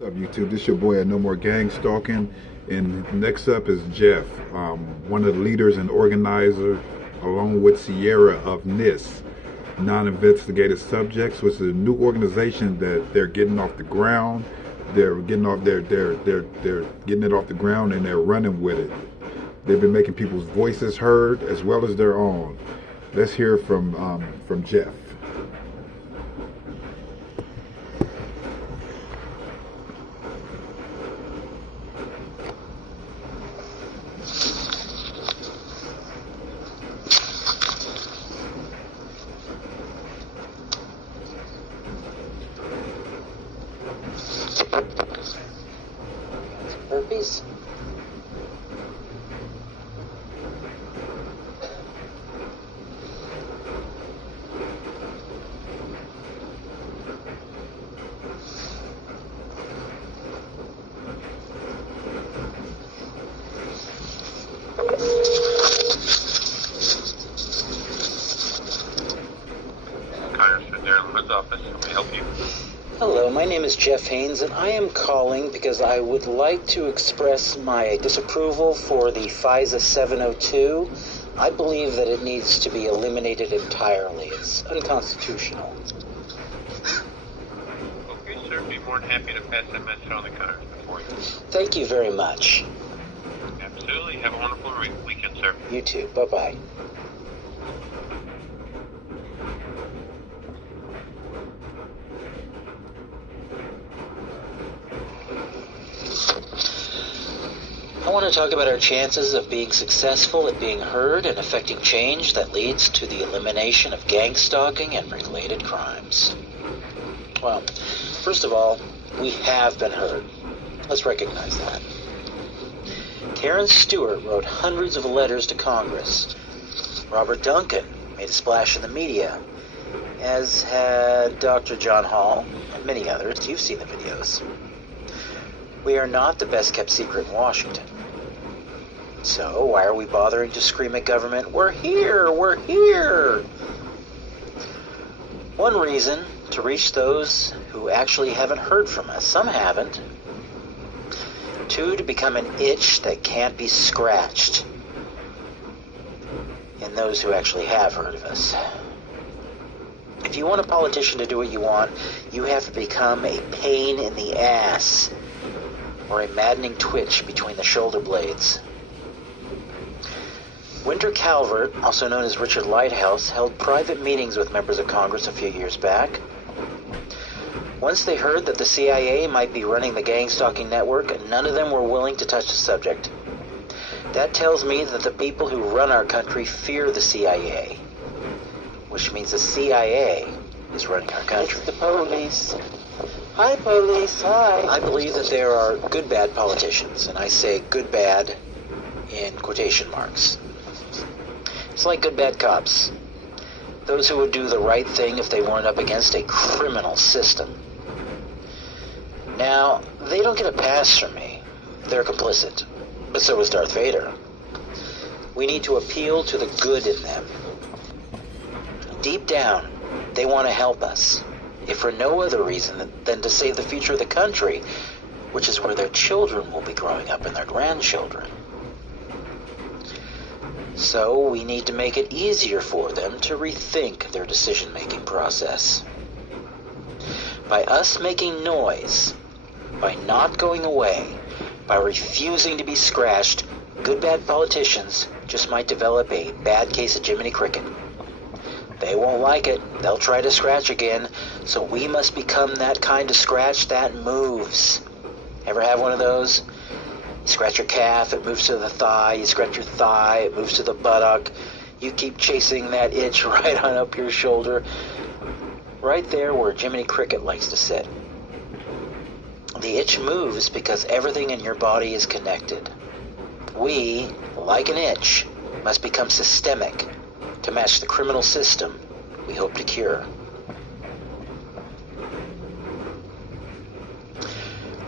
What's up, YouTube? This your boy at No More Gang Stalking, and next up is Jeff, one of the leaders and organizer, along with Sierra of NIS, Non-Investigated Subjects, which is a new organization that they're getting off the ground. They're getting it off the ground, and they're running with it. They've been making people's voices heard as well as their own. Let's hear from Jeff. Herpes? Congressman Darren's office. Can we help you? Hello, my name is Jeff Haynes, and I am calling because I would like to express my disapproval for the FISA 702. I believe that it needs to be eliminated entirely. It's unconstitutional. Okay, sir. Be more than happy to pass that message on the Congressman for you. Thank you very much. Absolutely. Have a wonderful weekend, sir. You too. Bye-bye. I want to talk about our chances of being successful at being heard and affecting change that leads to the elimination of gang stalking and related crimes. Well, first of all, we have been heard. Let's recognize that. Karen Stewart wrote hundreds of letters to Congress. Robert Duncan made a splash in the media, as had Dr. John Hall and many others. You've seen the videos. We are not the best kept secret in Washington. So why are we bothering to scream at government, "We're here, we're here"? One reason, to reach those who actually haven't heard from us. Some haven't. Two, to become an itch that can't be scratched in those who actually have heard of us. If you want a politician to do what you want, you have to become a pain in the ass, or a maddening twitch between the shoulder blades. Winter Calvert, also known as Richard Lighthouse, held private meetings with members of Congress a few years back. Once they heard that the CIA might be running the gang-stalking network, none of them were willing to touch the subject. That tells me that the people who run our country fear the CIA, which means the CIA is running our country. It's the police. Hi, police. Hi. I believe that there are good bad politicians, and I say good bad in quotation marks. It's like good bad cops. Those who would do the right thing if they weren't up against a criminal system. Now, they don't get a pass from me. They're complicit. But so is Darth Vader. We need to appeal to the good in them. Deep down, they want to help us, if for no other reason than to save the future of the country, which is where their children will be growing up and their grandchildren. So we need to make it easier for them to rethink their decision-making process. By us making noise, by not going away, by refusing to be scratched, good bad politicians just might develop a bad case of Jiminy Cricket. They won't like it. They'll try to scratch again. So we must become that kind of scratch that moves. Ever have one of those? You scratch your calf, it moves to the thigh. You scratch your thigh, it moves to the buttock. You keep chasing that itch right on up your shoulder. Right there where Jiminy Cricket likes to sit. The itch moves because everything in your body is connected. We, like an itch, must become systemic to match the criminal system we hope to cure.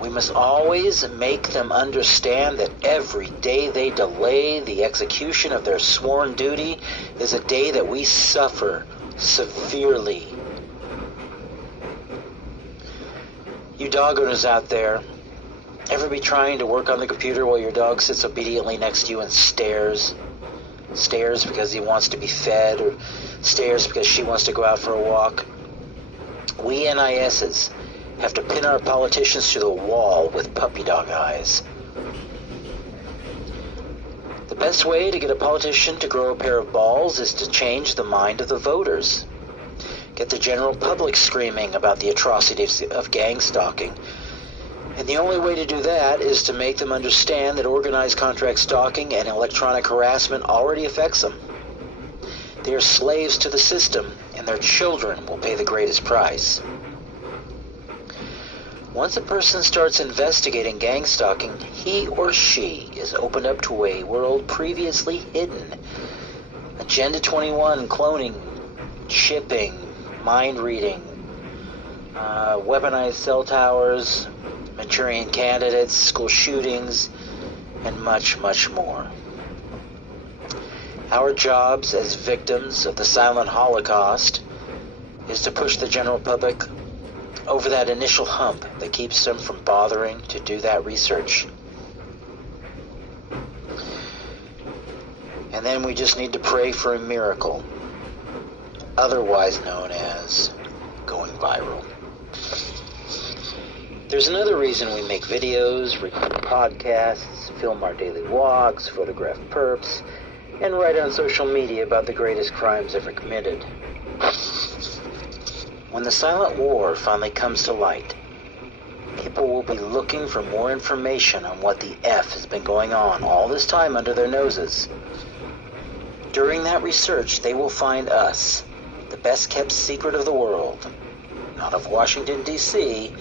We must always make them understand that every day they delay the execution of their sworn duty is a day that we suffer severely. You dog owners out there, ever be trying to work on the computer while your dog sits obediently next to you and stares? Stares because he wants to be fed, or stares because she wants to go out for a walk? We NISs have to pin our politicians to the wall with puppy dog eyes. The best way to get a politician to grow a pair of balls is to change the mind of the voters. Get the general public screaming about the atrocities of gang stalking. And the only way to do that is to make them understand that organized contract stalking and electronic harassment already affects them. They are slaves to the system, and their children will pay the greatest price. Once a person starts investigating gang stalking, he or she is opened up to a world previously hidden. Agenda 21, cloning, shipping, mind reading, weaponized cell towers, Manchurian candidates, school shootings, and much, much more. Our jobs as victims of the silent Holocaust is to push the general public over that initial hump that keeps them from bothering to do that research. And then we just need to pray for a miracle, otherwise known as going viral. There's another reason we make videos, record podcasts, film our daily walks, photograph perps, and write on social media about the greatest crimes ever committed. When the silent war finally comes to light, people will be looking for more information on what the F has been going on all this time under their noses. During that research, they will find us, the best-kept secret of the world, not of Washington, D.C.,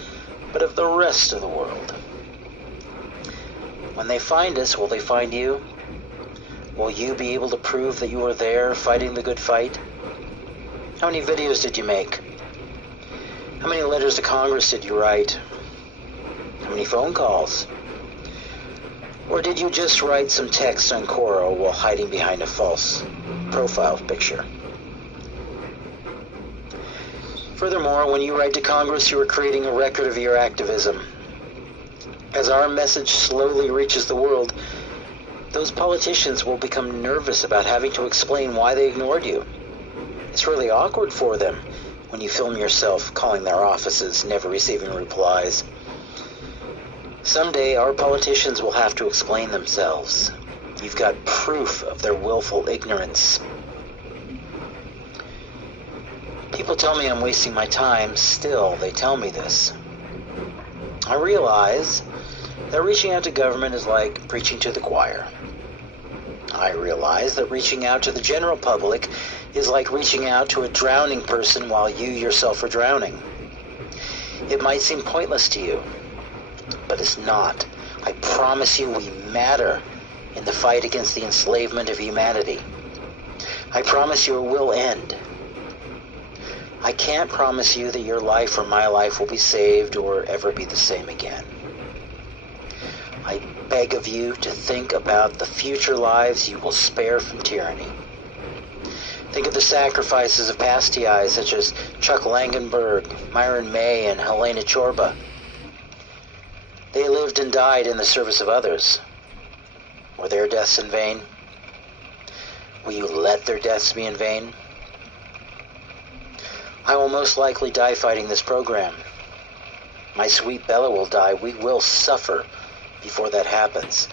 but of the rest of the world. When they find us, will they find you? Will you be able to prove that you were there fighting the good fight? How many videos did you make? How many letters to Congress did you write? How many phone calls? Or did you just write some text on Quora while hiding behind a false profile picture? Furthermore, when you write to Congress, you are creating a record of your activism. As our message slowly reaches the world, those politicians will become nervous about having to explain why they ignored you. It's really awkward for them when you film yourself calling their offices, never receiving replies. Someday, our politicians will have to explain themselves. You've got proof of their willful ignorance. People tell me I'm wasting my time. Still, they tell me this. I realize that reaching out to government is like preaching to the choir. I realize that reaching out to the general public is like reaching out to a drowning person while you yourself are drowning. It might seem pointless to you, but it's not. I promise you we matter in the fight against the enslavement of humanity. I promise you it will end. I can't promise you that your life or my life will be saved or ever be the same again. I beg of you to think about the future lives you will spare from tyranny. Think of the sacrifices of past TIs such as Chuck Langenberg, Myron May, and Helena Chorba. They lived and died in the service of others. Were their deaths in vain? Will you let their deaths be in vain? I will most likely die fighting this program. My sweet Bella will die. We will suffer before that happens.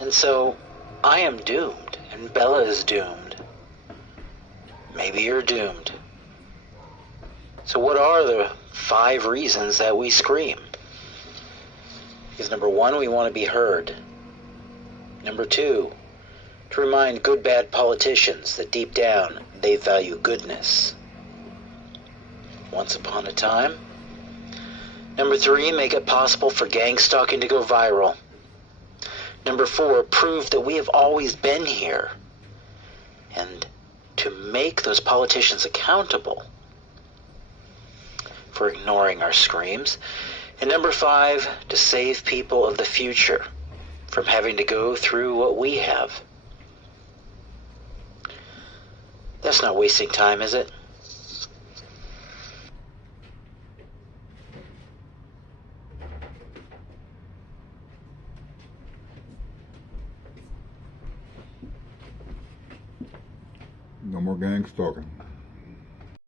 And so, I am doomed, and Bella is doomed. Maybe you're doomed. So what are the 5 reasons that we scream? Because number 1, we want to be heard. Number 2, to remind good bad politicians that deep down they value goodness. Once upon a time. Number 3, make it possible for gang stalking to go viral. Number 4, prove that we have always been here. And to make those politicians accountable for ignoring our screams. And number 5, to save people of the future from having to go through what we have. That's not wasting time, is it? No more gang stalking.